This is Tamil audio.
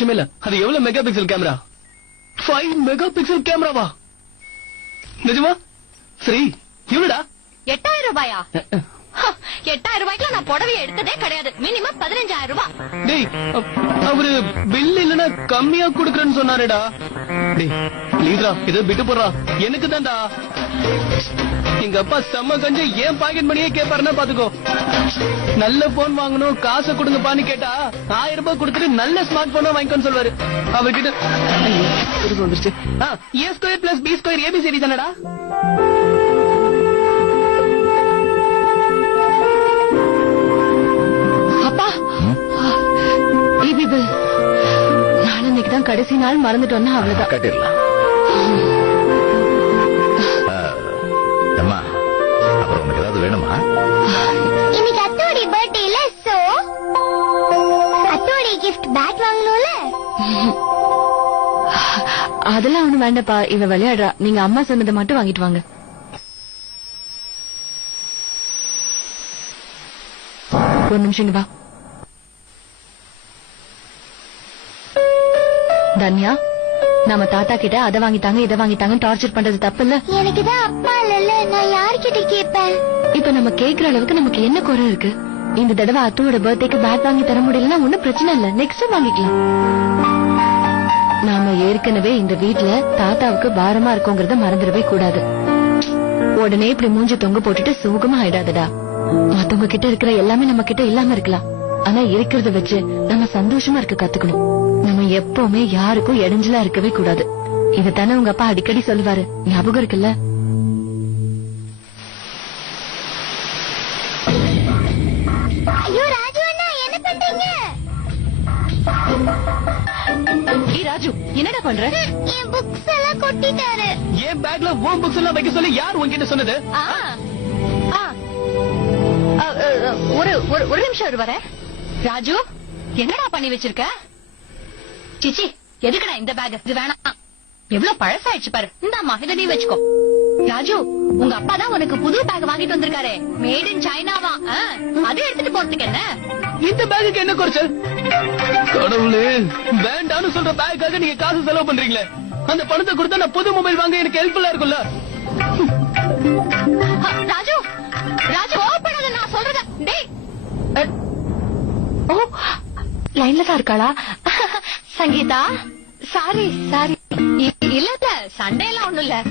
விஷயமே இல்ல. அது எவ்வளவு mega pixel camera? 5 mega pixel கேமராவா? நிஜமா? சரி எவ்வளவுடா? 8000 ரூபாயா? 8000 ரூபாய்க்கு நான் புடவையை எடுத்ததே கிடையாது. மினிமம் 15000 ரூபாய். டேய் அவரு பில் இல்லனா கம்மியா குடுக்கறேன்னு சொன்னாருடா. டேய் ப்ளீஸ்ரா இத விட்டு போறா. எனக்கு தான்டா. எங்க அப்பா செம்ம கஞ்ச ஏன் பாக்கெட் மணியே கேட்பாருன்னா பாத்துக்கோ. நல்ல போன் வாங்கணும் காசை கொடுங்கப்பான்னு கேட்டா 1000 ரூபாய் கொடுத்துட்டு நல்ல ஸ்மார்ட் போனா வாங்கிக்கோன்னு சொல்வாரு. அவர்கிட்ட வந்துருச்சு. A square plus B square ABCD தானடா? அப்பா EB பில் நாளைக்கு தான் கடைசி நாள், மறந்துட்டோம்னா அவ்வளவுதான். கட்டிடலாம். அம்மா அப்புறம் உனக்கு ஏதாவது வேணுமா? இன்னைக்கு அத்தோடி பர்த்டே இல்ல, சோ அத்தோடி gift பேக் வாங்கணும்ல. அதெல்லாம் ஒண்ணு வேண்டப்பா, இவ விளையாடுறா. நீங்க அம்மா சொன்னதை மட்டும் வாங்கிட்டு வாங்க. ஒரு நிமிஷம் இங்க வா. தன்யா, நாம தாத்தா கிட்ட அதை வாங்கிட்டாங்க இதை வாங்கிட்டாங்க டார்ச்சர் பண்றது தப்பு இல்ல. எனக்கு தான் அப்பா இல்ல, நான் யார்கிட்ட கேட்பேன்? இப்ப நம்ம கேக்குற அளவுக்கு நமக்கு என்ன குறை இருக்கு? இந்த தடவை அத்துவோட பர்த்டேக்கு பேக் வாங்கி தர முடியலன்னா ஒன்னும் பிரச்சனை இல்ல, நெக்ஸ்ட் வாங்கிக்கலாம். நாம ஏற்கனவே இந்த வீட்ல தாத்தாவுக்கு பாரமா இருக்கோங்கறத மறந்துடவே கூடாது. உடனே இப்படி மூஞ்சி தொங்க போட்டுட்டு சோகமா ஆயிடாதடா. மத்தவங்க கிட்ட இருக்கிற எல்லாமே நம்ம கிட்ட இல்லாம இருக்கலாம், ஆனா இருக்கிறத வச்சு நம்ம சந்தோஷமா இருக்க கத்துக்கணும். நம்ம எப்பவுமே யாருக்கும் இடைஞ்சலா இருக்கவே கூடாது. இதுதானே உங்க அப்பா அடிக்கடி சொல்லுவாரு, ஞாபகம் இருக்குல்ல? ஐயோ ராஜு அண்ணா, என்ன பண்றீங்க? ராஜு, என்னடா பண்ற? என் புக்ஸ் எல்லாம் கொட்டிட்டாரு. ஏன் பேக்ல உன் புக்ஸ் எல்லாம் வைக்க சொல்லி யார் உன்கிட்ட சொன்னது? ஒரு நிமிஷம் வர. ராஜு, என்னடா பண்ணி வச்சிருக்க? சிச்சி, எதுக்குடா இந்த பேக்? இது வேணாம், எவ்வளவு பழசாயிடுச்சு பாரு. இந்தாமா, இதை நீ வச்சுக்கோ. ராஜு, உங்க அப்பா தான் உனக்கு புது பேக் வாங்கிட்டு வந்திருக்காரு, மேட் இன் சைனாவா. அதை எடுத்துட்டு போறதுக்கு என்ன? இந்த பேக்குக்கு என்ன குறைச்சல்? கடவுளே, வேண்டான்னு சொல்ற பேக்காக நீங்க காசு செலவு பண்றீங்களே. அந்த பணத்தை கொடுத்தா நான் புது மொபைல் வாங்க எனக்கு ஹெல்ப்ஃபுல்லா இருக்கும்ல. ராஜு, ராஜு ஓபனாத, நான் சொல்றத. டேய், ஓ லைன்ல தான் இருக்காளா? சங்கீதா, சாரி இல்ல, சண்டே எல்லாம் ஒண்ணும் இல்ல.